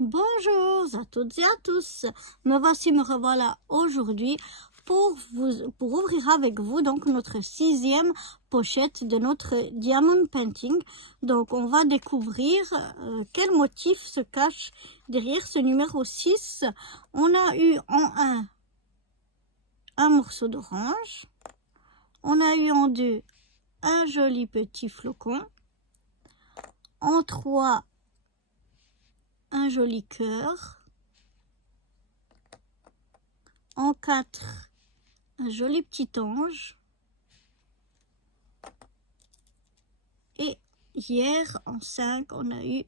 Bonjour à toutes et à tous. Me revoilà aujourd'hui pour ouvrir avec vous donc notre 6e pochette de notre Diamond Painting. Donc on va découvrir quel motif se cache derrière ce numéro 6. On a eu en 1 morceau d'orange. On a eu en 2 un joli petit flocon. En 3 un joli cœur. En 4 un joli petit ange. Et hier, en 5, on a eu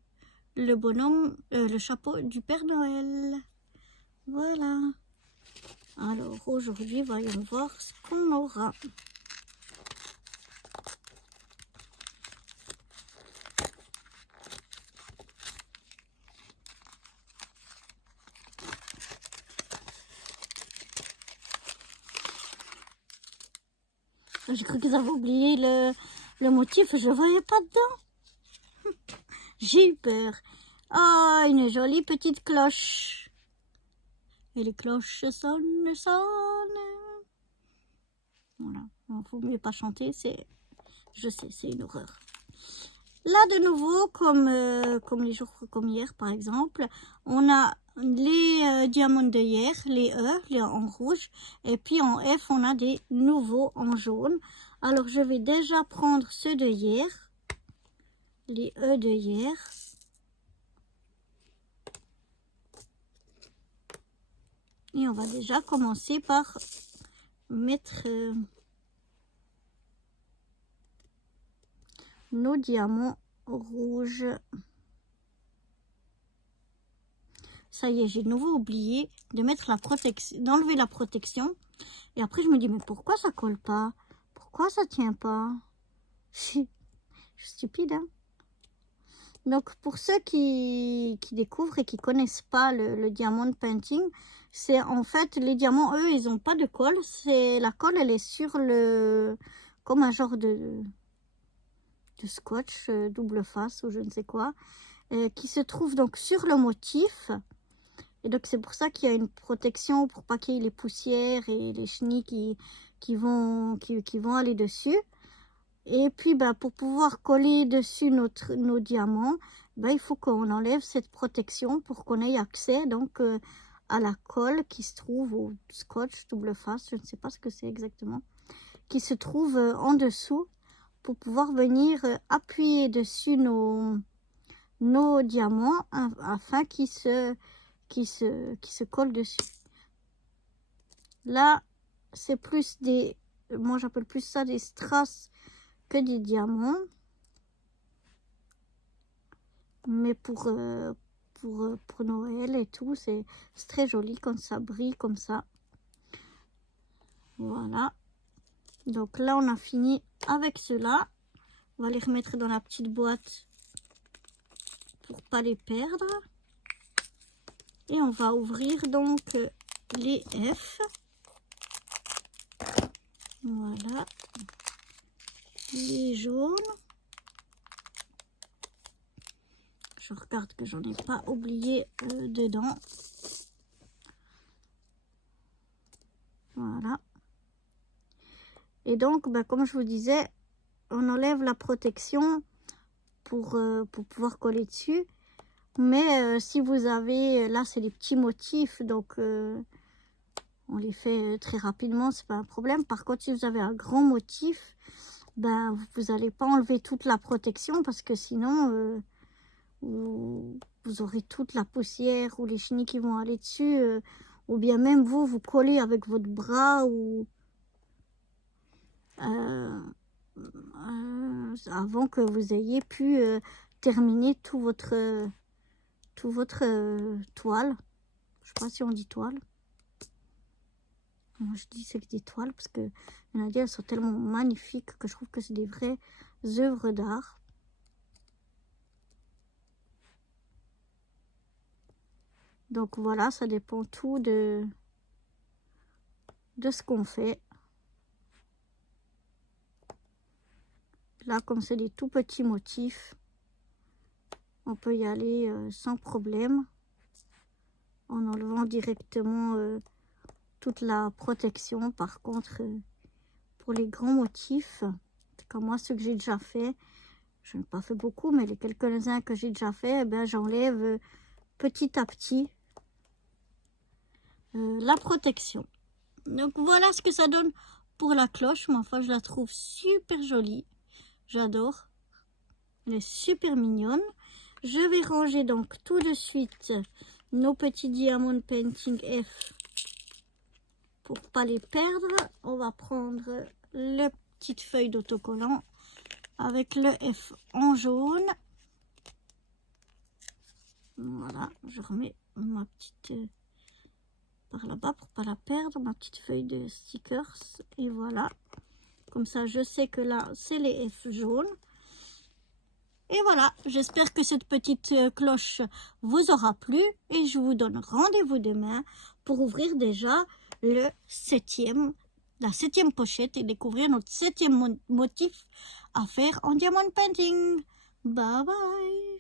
le bonhomme, le chapeau du Père Noël. Voilà. Alors aujourd'hui, voyons voir ce qu'on aura. J'ai cru qu'ils avaient oublié le motif, je ne voyais pas dedans. J'ai eu peur. Ah, une jolie petite cloche. Et les cloches sonnent, sonnent. Voilà, il ne faut mieux pas chanter, je sais, c'est une horreur. Là, de nouveau, comme les jours comme hier, par exemple, on a les diamants de hier, les E, en rouge, et puis en F, on a des nouveaux en jaune. Alors, je vais déjà prendre ceux de hier, les E de hier. Et on va déjà commencer par mettre nos diamants rouges. Ça y est, j'ai de nouveau oublié de mettre la protection, d'enlever la protection. Et après, je me dis, mais pourquoi ça colle pas? Pourquoi ça tient pas? Je suis stupide, hein? Donc, pour ceux qui découvrent et qui connaissent pas le diamond painting, c'est en fait, les diamants, eux, ils ont pas de colle. La colle, elle est sur comme un genre de scotch double face ou je ne sais quoi, qui se trouve donc sur le motif. Et donc c'est pour ça qu'il y a une protection pour pas qu'il y ait les poussières et les chenilles qui vont aller dessus. Et puis pour pouvoir coller dessus nos diamants, il faut qu'on enlève cette protection pour qu'on ait accès donc à la colle qui se trouve au scotch double face, je ne sais pas ce que c'est exactement, qui se trouve en dessous pour pouvoir venir appuyer dessus nos diamants afin qu'ils se collent dessus. Là, c'est plus moi j'appelle plus ça des strass que des diamants. Mais pour Noël et tout, c'est très joli quand ça brille comme ça. Voilà. Donc là, on a fini avec ceux-là. On va les remettre dans la petite boîte pour pas les perdre. Et on va ouvrir donc les F. Voilà. Les jaunes. Je regarde que j'en ai pas oublié dedans. Voilà. Et donc, comme je vous disais, on enlève la protection pour pouvoir coller dessus. Mais si vous avez, là c'est des petits motifs, donc on les fait très rapidement, c'est pas un problème. Par contre, si vous avez un grand motif, vous n'allez pas enlever toute la protection parce que sinon vous aurez toute la poussière ou les chenilles qui vont aller dessus, ou bien même vous collez avec votre bras ou avant que vous ayez pu terminer tout votre toile. Je sais pas si on dit toile. Moi je dis c'est des toiles parce que il y en a des, elles sont tellement magnifiques que je trouve que c'est des vraies œuvres d'art. Donc voilà, ça dépend tout de ce qu'on fait. Là, comme c'est des tout petits motifs, on peut y aller sans problème. en enlevant directement toute la protection. Par contre, pour les grands motifs, comme moi, ceux que j'ai déjà fait, je n'ai pas fait beaucoup, mais les quelques-uns que j'ai déjà fait, eh ben, j'enlève petit à petit la protection. Donc voilà ce que ça donne pour la cloche. Mais enfin, je la trouve super jolie. J'adore. Elle est super mignonne. Je vais ranger donc tout de suite nos petits Diamond Painting F pour pas les perdre. On va prendre les petites feuilles d'autocollant avec le F en jaune. Voilà, je remets ma petite par là-bas pour pas la perdre, ma petite feuille de stickers. Et voilà, comme ça je sais que là c'est les F jaunes. Et voilà, j'espère que cette petite cloche vous aura plu et je vous donne rendez-vous demain pour ouvrir déjà la septième pochette et découvrir notre 7e motif à faire en diamond painting. Bye bye.